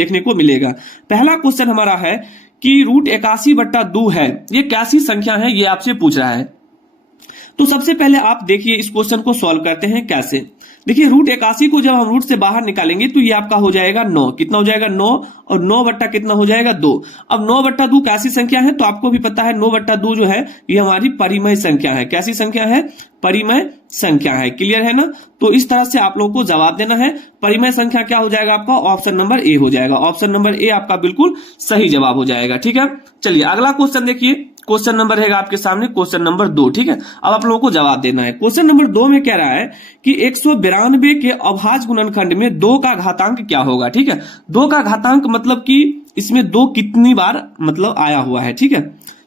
देखने को मिलेगा। पहला क्वेश्चन हमारा है कि रूट 81/2 है, ये कैसी संख्या है, ये आपसे पूछ रहा है। तो सबसे पहले आप देखिए इस क्वेश्चन को सॉल्व करते हैं कैसे। देखिए रूट 81 को जब हम रूट से बाहर निकालेंगे तो ये आपका हो जाएगा 9। कितना हो जाएगा 9, और 9 बट्टा कितना हो जाएगा 2। अब 9/2 कैसी संख्या है, तो आपको भी पता है 9/2 जो है ये हमारी परिमेय संख्या है। कैसी संख्या है, परिमेय संख्या है। क्लियर है ना। तो इस तरह से आप लोगों को जवाब देना है। परिमेय संख्या क्या हो जाएगा आपका, ऑप्शन नंबर ए हो जाएगा। ऑप्शन नंबर ए आपका बिल्कुल सही जवाब हो जाएगा। ठीक है, चलिए अगला क्वेश्चन देखिए। क्वेश्चन नंबर रहेगा आपके सामने क्वेश्चन नंबर 2। ठीक है, अब आप लोगों को जवाब देना है। क्वेश्चन नंबर 2 में कह रहा है कि 192 के अभाज्य गुणनखंड में 2 का घातांक क्या होगा। ठीक है, 2 का घातांक मतलब कि इसमें 2 कितनी बार मतलब आया हुआ है। ठीक है,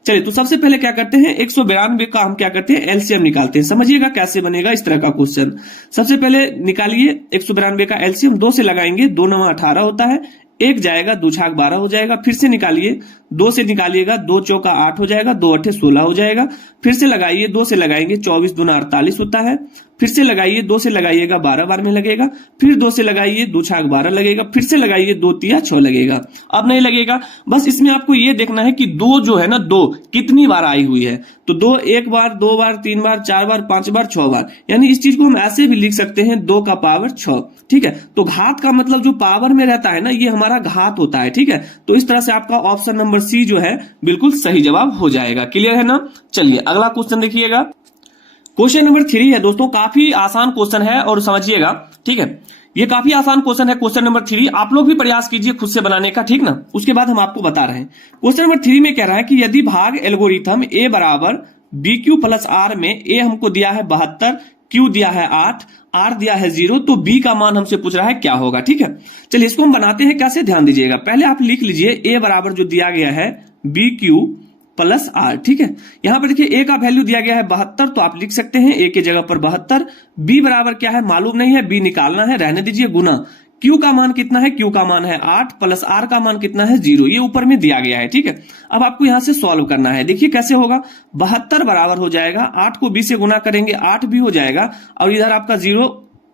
चलिए तो सबसे पहले क्या करते हैं, 192 का हम क्या करते हैं, एलसीएम निकालते हैं। समझिएगा कैसे बनेगा इस तरह का क्वेश्चन। सबसे पहले निकालिए 192 का एलसीएम। 2 से लगाएंगे, 2 9 18 होता है, 1 जाएगा, 2 छाक 12 हो जाएगा। फिर से निकालिए, 2 से निकालिएगा, 2 चौका 8 हो जाएगा, 2 अट्ठे 16 हो जाएगा। फिर से लगाइए, 2 से लगाएंगे, 24 दूना 48 होता है। फिर से लगाइए, 2 से लगाइएगा, 12 बार में लगेगा। फिर 2 से लगाइए, 2 छाक 12 लगेगा। फिर से लगाइए, 2 तिया 6 लगेगा। अब नहीं लगेगा। बस इसमें आपको ये देखना है कि 2 जो है ना, 2 कितनी बार आई हुई है। तो 2 1 बार, 2 बार, 3 बार, 4 बार, 5 बार, 6 बार। यानी इस चीज को हम ऐसे भी लिख सकते हैं 2 का पावर 6। ठीक है, तो घात का मतलब जो पावर में रहता है ना, ये हमारा घात होता है। ठीक है, तो इस तरह से आपका ऑप्शन नंबर सी जो है बिल्कुल सही जवाब हो जाएगा। क्लियर है ना। चलिए अगला क्वेश्चन देखिएगा। क्वेश्चन नंबर 3 है दोस्तों, काफी आसान क्वेश्चन है और समझिएगा। ठीक है, ये काफी आसान क्वेश्चन है। क्वेश्चन नंबर 3 आप लोग भी प्रयास कीजिए खुद से बनाने का। ठीक ना, उसके बाद हम आपको बता रहे हैं। क्वेश्चन नंबर 3 में कह रहा है कि यदि भाग एल्गोरिथम ए बराबर BQ प्लस आर में ए हमको दिया है 72, Q दिया है 8, R दिया है 0, तो B का मान हमसे पूछ रहा है क्या होगा। ठीक है, चलिए इसको हम बनाते हैं कैसे, ध्यान दीजिएगा। पहले आप लिख लीजिए A बराबर जो दिया गया है BQ प्लस आर। ठीक है, यहां पर देखिए ए का वैल्यू दिया गया है 72, तो आप लिख सकते हैं ए के जगह पर 72। बी बराबर क्या है मालूम नहीं है, बी निकालना है, रहने दीजिए, गुना। क्यू का मान कितना है, क्यू का मान है 8, प्लस आर का मान कितना है 0, ये ऊपर में दिया गया है। ठीक है, अब आपको यहां से सॉल्व करना है। देखिए कैसे होगा, 72 बराबर हो जाएगा 8 को 20 से गुना करेंगे 8 भी हो जाएगा, और इधर आपका 0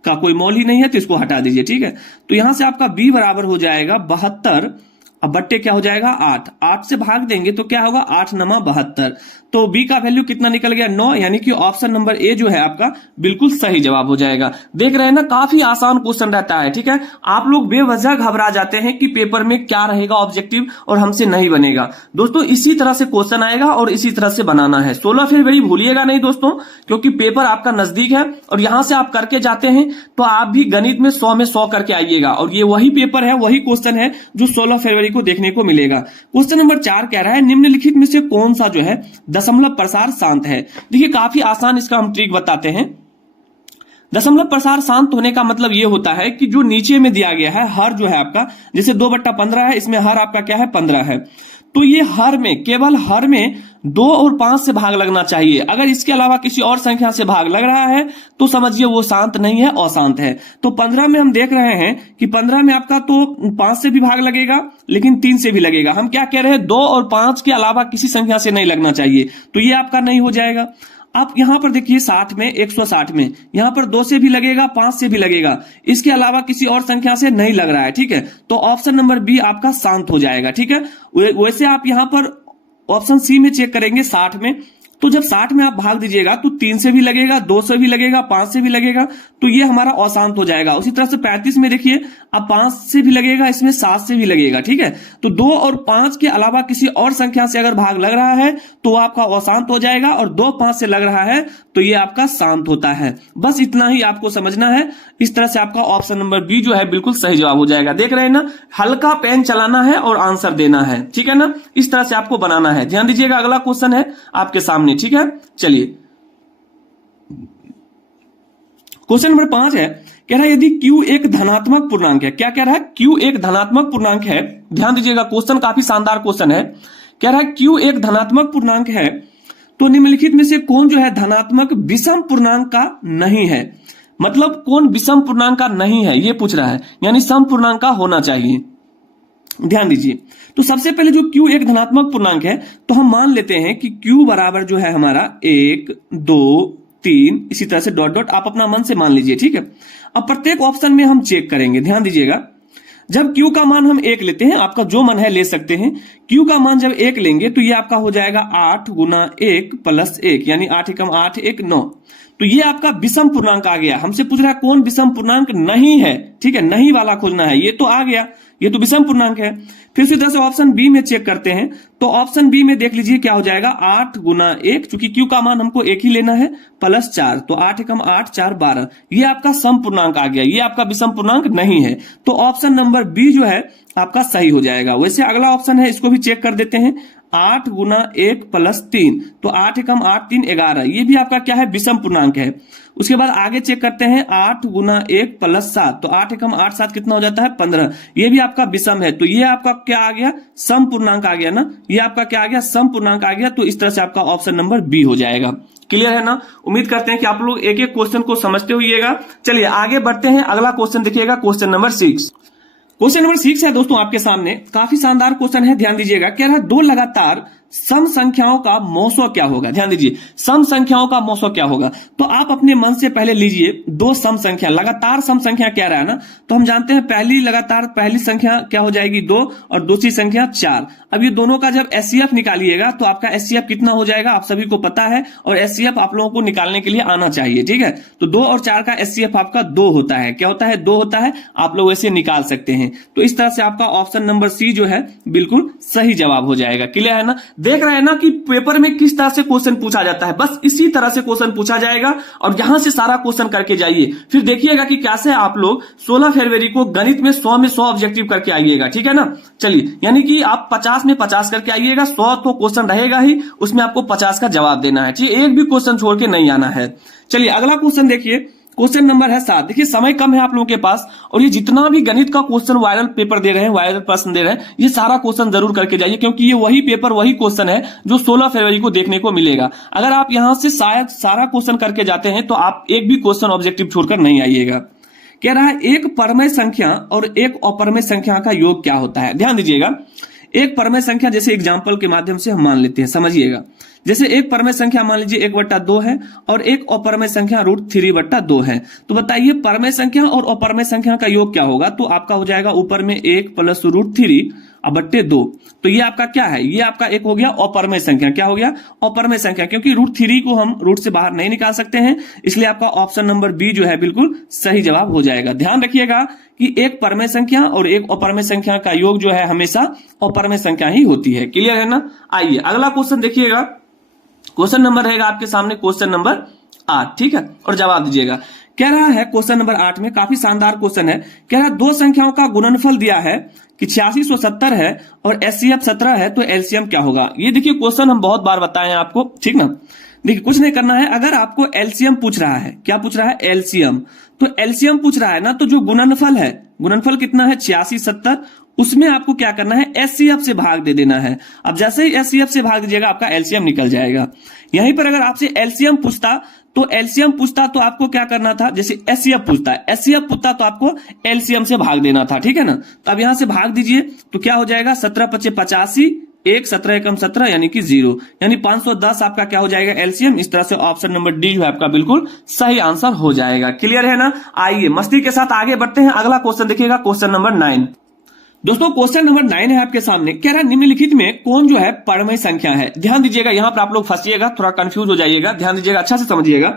का कोई मोल ही नहीं है तो इसको हटा दीजिए। ठीक है, तो यहां से आपका बी बराबर हो जाएगा 72, अब बट्टे क्या हो जाएगा 8, 8 से भाग देंगे तो क्या होगा 8 9 72, तो बी का वैल्यू कितना निकल गया 9, यानी कि ऑप्शन नंबर ए जो है आपका बिल्कुल सही जवाब हो जाएगा। देख रहे हैं ना, काफी आसान क्वेश्चन रहता है। ठीक है, आप लोग बेवजह घबरा जाते हैं कि पेपर में क्या रहेगा ऑब्जेक्टिव और हमसे नहीं बनेगा। दोस्तों इसी तरह से क्वेश्चन आएगा और इसी तरह से बनाना है। 16 फरवरी भूलिएगा नहीं दोस्तों, क्योंकि पेपर आपका नजदीक है और यहां से आप करके जाते हैं तो आप भी गणित में 100 में 100 करके आइएगा, और ये वही पेपर है, वही क्वेश्चन है जो 16 फरवरी को देखने को मिलेगा। क्वेश्चन नंबर 4 कह रहा है निम्नलिखित में से कौन सा जो है दशमलव प्रसार शांत है। देखिए काफी आसान इसका हम ट्रिक बताते हैं। दशमलव प्रसार शांत होने का मतलब यह होता है कि जो नीचे में दिया गया है हर जो है आपका, जैसे 2/15 है, इसमें हर आपका क्या है 15 है, तो ये हर में, केवल हर में 2 और 5 से भाग लगना चाहिए। अगर इसके अलावा किसी और संख्या से भाग लग रहा है तो समझिए वो शांत नहीं है, अशांत है। तो 15 में हम देख रहे हैं कि 15 में आपका तो 5 से भी भाग लगेगा, लेकिन 3 से भी लगेगा। हम क्या कह रहे हैं, 2 और 5 के अलावा किसी संख्या से नहीं लगना चाहिए, तो ये आपका नहीं हो जाएगा। आप यहां पर देखिए 60 में, 160 में, यहां पर 2 से भी लगेगा, 5 से भी लगेगा, इसके अलावा किसी और संख्या से नहीं लग रहा है। ठीक है, तो ऑप्शन नंबर बी आपका शांत हो जाएगा। ठीक है, वैसे आप यहां पर ऑप्शन सी में चेक करेंगे 60 में, तो जब 60 में आप भाग दीजिएगा तो 3 से भी लगेगा, 2 से भी लगेगा, 5 से भी लगेगा, तो ये हमारा अशांत हो जाएगा। उसी तरह से 35 में देखिए, अब 5 से भी लगेगा, इसमें 7 से भी लगेगा। ठीक है, तो 2 और 5 के अलावा किसी और संख्या से अगर भाग लग रहा है तो आपका अशांत हो जाएगा, और 2 5 से लग रहा है तो ये आपका शांत होता है। बस इतना ही आपको समझना है। इस तरह से आपका ऑप्शन नंबर बी जो है बिल्कुल सही जवाब हो जाएगा। देख रहे हैं ना, हल्का पेन चलाना है और आंसर देना है। ठीक है ना, इस तरह से आपको बनाना है। ध्यान दीजिएगा, अगला क्वेश्चन है आपके सामने। ठीक है, चलिए क्वेश्चन नंबर 5 है, कह रहा है यदि Q एक धनात्मक पूर्णांक है। क्या कह रहा है, Q एक धनात्मक पूर्णांक है। ध्यान दीजिएगा, क्वेश्चन काफी शानदार क्वेश्चन है। कह रहा है Q एक धनात्मक पूर्णांक है तो निम्नलिखित में से कौन जो है धनात्मक विषम पूर्णांक का नहीं है। मतलब कौन विषम पूर्णांक का नहीं है ये पूछ रहा है, यानी सम पूर्णांक का होना चाहिए। ध्यान दीजिए, तो सबसे पहले जो Q एक धनात्मक पूर्णांक है तो हम मान लेते हैं कि Q बराबर जो है हमारा 1 2 3, इसी तरह से डॉट डॉट आप अपना मन से मान लीजिए। ठीक है, अब प्रत्येक ऑप्शन में हम चेक करेंगे। ध्यान दीजिएगा, जब Q का मान हम 1 लेते हैं, आपका जो मन है ले सकते हैं, Q का मान जब 1 लेंगे तो ये आपका हो जाएगा 8 गुना 1 प्लस 1, यानी 8 एकम 8 1 9। तो ये आपका विषम पूर्णांक आ गया। हमसे पूछ रहा है कौन विषम पूर्णांक नहीं है, ठीक है, नहीं वाला खोजना है। ये तो आ गया, ये तो विषम पूर्णांक है। फिर उसी तरह से ऑप्शन बी में चेक करते हैं, तो ऑप्शन बी में देख लीजिए क्या हो जाएगा, 8 गुना 1, चूंकि क्यू का मान हमको 1 ही लेना है, प्लस 4, तो 8 एकम 8 4 12। ये आपका सम पूर्णांक आ गया, ये आपका विषम पूर्णांक नहीं है। तो ऑप्शन नंबर बी जो है आपका सही हो जाएगा। वैसे अगला ऑप्शन है, इसको भी चेक कर देते हैं, 8 गुना 1 प्लस 3, तो 8 एकम 8 3 11, ये भी आपका क्या है, विषम पूर्णांक है। उसके बाद आगे चेक करते हैं, 8 गुना 1 प्लस 7, तो 8 एकम 8 7 कितना हो जाता है, 15, ये भी आपका विषम है। तो ये आपका क्या आ गया, सम पूर्णांक आ गया ना, ये आपका क्या आ गया, सम पूर्णांक आ गया। तो इस तरह से आपका ऑप्शन नंबर बी हो जाएगा। क्लियर है ना? उम्मीद करते हैं कि आप लोग एक एक क्वेश्चन को समझते होइएगा। चलिए आगे बढ़ते हैं, अगला क्वेश्चन देखिएगा, क्वेश्चन नंबर 6। क्वेश्चन नंबर 6 है दोस्तों आपके सामने, काफी शानदार क्वेश्चन है, ध्यान दीजिएगा। कह रहा है दो लगातार सम संख्याओं का मौसो क्या होगा। ध्यान दीजिए, सम संख्याओं का मौसो क्या होगा। तो आप अपने मन से पहले लीजिए दो सम संख्या, लगातार सम संख्या कह रहा है ना, तो हम जानते हैं पहली लगातार पहली संख्या क्या हो जाएगी 2 और दूसरी संख्या 4। अब ये दोनों का जब एचसीएफ निकालिएगा तो आपका एचसीएफ कितना हो जाएगा, आप सभी को पता है, और एचसीएफ आप लोगों को निकालने के लिए आना चाहिए, ठीक है। तो 2 और 4 का एचसीएफ आपका 2 होता है। क्या होता है, 2 होता है। आप लोग ऐसे निकाल सकते हैं। तो इस तरह से आपका ऑप्शन नंबर सी जो है बिल्कुल सही जवाब हो जाएगा। क्लियर है ना? देख रहे हैं ना कि पेपर में किस तरह से क्वेश्चन पूछा जाता है, बस इसी तरह से क्वेश्चन पूछा जाएगा और यहां से सारा क्वेश्चन करके जाइए। फिर देखिएगा कि कैसे आप लोग 16 फरवरी को गणित में 100 में 100 ऑब्जेक्टिव करके आइएगा, ठीक है ना। चलिए, यानी कि आप 50 में 50 करके आइएगा, 100 तो क्वेश्चन रहेगा ही, उसमें आपको 50 का जवाब देना है, ठीक है, एक भी क्वेश्चन छोड़ के नहीं आना है। चलिए अगला क्वेश्चन देखिए, क्वेश्चन नंबर है 7। देखिए समय कम है आप लोगों के पास, और ये जितना भी गणित का क्वेश्चन वायरल पेपर दे रहे हैं, वायरल प्रश्न दे रहे हैं, ये सारा क्वेश्चन जरूर करके जाइए, क्योंकि ये वही पेपर वही क्वेश्चन है जो 16 फरवरी को देखने को मिलेगा। अगर आप यहां से शायद सारा क्वेश्चन करके जाते हैं तो आप एक भी क्वेश्चन ऑब्जेक्टिव छोड़कर नहीं आइएगा। कह रहा है एक परमेय संख्या और एक अपरमेय संख्या का योग क्या होता है। ध्यान दीजिएगा, एक परमेय संख्या, जैसे एग्जाम्पल के माध्यम से हम मान लेते हैं, समझिएगा। जैसे एक परमेय संख्या मान लीजिए 1/2 है और एक अपरमेय संख्या √3/2 है। तो बताइए परमेय संख्या और अपरमेय संख्या का योग क्या होगा। तो आपका हो जाएगा ऊपर में 1 प्लस √3/2। तो ये आपका क्या है, ये आपका एक हो गया अपरमेय संख्या। क्या हो गया, अपरमेय संख्या, क्योंकि √3 को हम रूट से बाहर नहीं निकाल सकते हैं, इसलिए आपका ऑप्शन नंबर बी जो है बिल्कुल सही जवाब हो जाएगा। ध्यान रखिएगा कि एक परमेय संख्या और एक अपरमेय संख्या का योग जो है हमेशा अपरमेय संख्या ही होती है। क्लियर है ना? आइए अगला क्वेश्चन देखिएगा, क्वेश्चन नंबर रहेगा आपके सामने क्वेश्चन नंबर 8, ठीक है, और जवाब दीजिएगा। कह रहा है क्वेश्चन नंबर 8 में काफी शानदार क्वेश्चन है। कह रहा है दो संख्याओं का गुणनफल दिया है कि 8670 है और एचसीएफ 17 है, तो एलसीएम क्या होगा। ये देखिए क्वेश्चन हम बहुत बार बताए हैं आपको, ठीक ना। देखिए कुछ नहीं करना है, अगर आपको एलसीएम पूछ रहा है, क्या पूछ रहा है, एलसीएम, तो एलसीएम पूछ रहा है ना, तो जो गुणनफल है, गुणनफल कितना है 8670, उसमें आपको क्या करना है, एचसीएफ से भाग दे देना है। अब जैसे ही एचसीएफ से भाग दीजिएगा आपका एलसीएम निकल जाएगा। यहीं पर अगर आपसे एलसीएम पूछता तो आपको क्या करना था, जैसे एचसीएफ पूछता तो आपको एलसीएम से भाग देना था, ठीक है ना। तो अब यहां से भाग दीजिए तो क्या हो जाएगा, 17×5 = 85, 1 17 एकम 17 यानी कि 0, यानी 510 आपका क्या हो जाएगा एलसीएम। इस तरह से ऑप्शन नंबर डी जो है आपका बिल्कुल सही आंसर हो जाएगा। क्लियर है ना? आइए मस्ती के साथ आगे बढ़ते हैं, अगला क्वेश्चन देखिएगा, क्वेश्चन नंबर 9। दोस्तों क्वेश्चन नंबर 9 है आपके सामने। कह रहा है निम्नलिखित में कौन जो है परमेय संख्या है। ध्यान दीजिएगा, यहां पर आप लोग फंसिएगा, थोड़ा कंफ्यूज हो जाइएगा, ध्यान दीजिएगा, अच्छा से समझिएगा।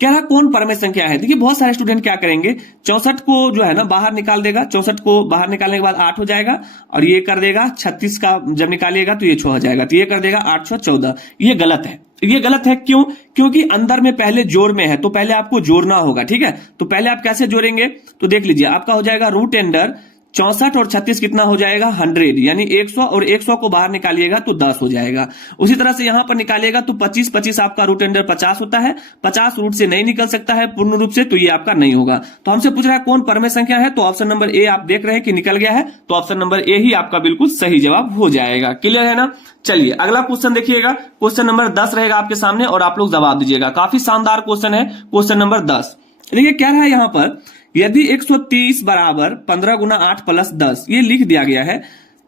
कह रहा कौन परमेय संख्या है। देखिए बहुत सारे स्टूडेंट क्या करेंगे, 64 को जो है ना बाहर निकाल देगा, 64 को बाहर निकालने के बाद 8 हो जाएगा, और ये कर देगा 36 का जब निकालिएगा तो ये 6 हो जाएगा, तो ये कर देगा 8 6 14। ये गलत है। ये गलत है क्यों, क्योंकि अंदर में पहले जोड़ में है, तो पहले आपको जोड़ना होगा, ठीक है। तो पहले आप कैसे जोड़ेंगे, तो देख लीजिए, आपका हो जाएगा रूट अंडर 64 और 36 कितना हो जाएगा 100, यानी 100, और 100 को बाहर निकालिएगा तो 10 हो जाएगा। उसी तरह से यहां पर निकालिएगा तो 25 आपका रूट अंडर 50 होता है, 50 रूट से नहीं निकल सकता है पूर्ण रूप से, तो ये आपका नहीं होगा। तो हमसे पूछ रहा है कौन परमेय संख्या है, तो ऑप्शन नंबर ए आप देख रहे हैं कि निकल गया है, तो ऑप्शन नंबर ए ही आपका बिल्कुल सही जवाब हो जाएगा। क्लियर है ना? चलिए अगला क्वेश्चन देखिएगा, क्वेश्चन नंबर 10 रहेगा आपके सामने और आप लोग जवाब दीजिएगा। काफी शानदार क्वेश्चन है, क्वेश्चन नंबर 10। देखिए क्या रहा है यहां पर, यदि 130 बराबर 15 गुना 8 प्लस 10 ये लिख दिया गया है,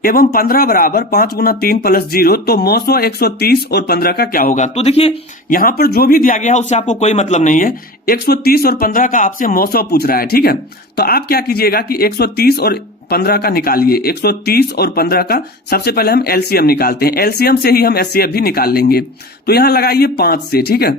एवं 15 बराबर 5 गुना 3 प्लस 0, तो मौसो 130 और 15 का क्या होगा। तो देखिए यहां पर जो भी दिया गया है उससे आपको कोई मतलब नहीं है, 130 और 15 का आपसे मौसो पूछ रहा है, ठीक है। तो आप क्या कीजिएगा कि 130 और 15 का निकालिए, 130 और 15 का सबसे पहले हम एलसीएम निकालते हैं। एलसीएम से ही हम एचसीएफ भी निकाल लेंगे। तो यहां लगाइए 5 से, ठीक है,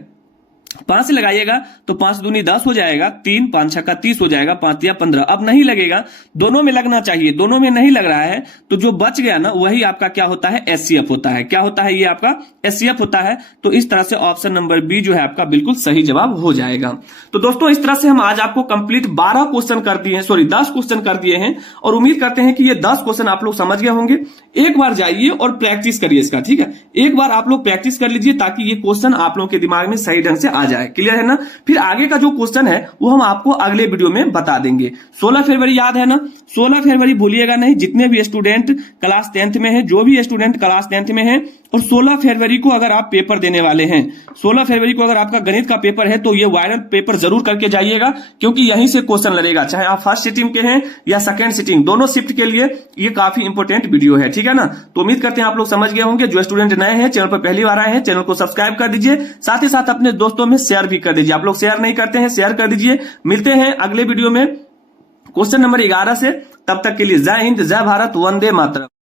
5 से लगाइएगा तो 5 दूनी 10 हो जाएगा, 3 5 छक्का 30 हो जाएगा, 5 तिया 15। अब नहीं लगेगा, दोनों में लगना चाहिए, दोनों में नहीं लग रहा है, तो जो बच गया ना वही आपका क्या होता है, एचसीएफ होता है। क्या होता है, ये आपका एचसीएफ होता है। तो इस तरह से ऑप्शन नंबर बी जो है आपका बिल्कुल सही जवाब हो जाएगा। तो दोस्तों इस तरह से हम आज आपको कंप्लीट 12 क्वेश्चन कर दिए हैं, सॉरी 10 क्वेश्चन कर दिए हैं, और उम्मीद करते हैं कि ये 10 क्वेश्चन आप लोग समझ गए होंगे। एक बार जाइए और प्रैक्टिस करिए इसका, ठीक है, एक बार आप लोग प्रैक्टिस कर लीजिए ताकि ये क्वेश्चन आप लोगों के दिमाग में सही ढंग से आ जाए। क्लियर है ना? फिर आगे का जो क्वेश्चन है वो हम आपको अगले वीडियो में बता देंगे। 16 फरवरी याद है ना? 16 फरवरी भूलिएगा नहीं। जितने भी स्टूडेंट क्लास 10th में है, जो भी स्टूडेंट क्लास 10th में है, और 16 फरवरी को अगर आप पेपर देने वाले हैं, 16 फरवरी को अगर आपका गणित का पेपर है, तो ये वायरल पेपर जरूर करके जाइएगा, क्योंकि यहीं से क्वेश्चन लड़ेगा, चाहे आप फर्स्ट सिटिंग के हैं या सेकंड सिटिंग, दोनों शिफ्ट के लिए ये काफी इंपॉर्टेंट वीडियो है, ठीक है ना? तो उम्मीद करते हैं आप लोग समझ गए होंगे। जो स्टूडेंट नए हैं, चैनल पर पहली बार आए हैं, चैनल को सब्सक्राइब कर दीजिए, साथ ही साथ अपने दोस्तों में शेयर भी कर दीजिए। आप लोग शेयर नहीं करते हैं, शेयर कर दीजिए। मिलते हैं अगले वीडियो में क्वेश्चन नंबर 11 से। तब तक के लिए जय हिंद, जय भारत, वंदे मातरम।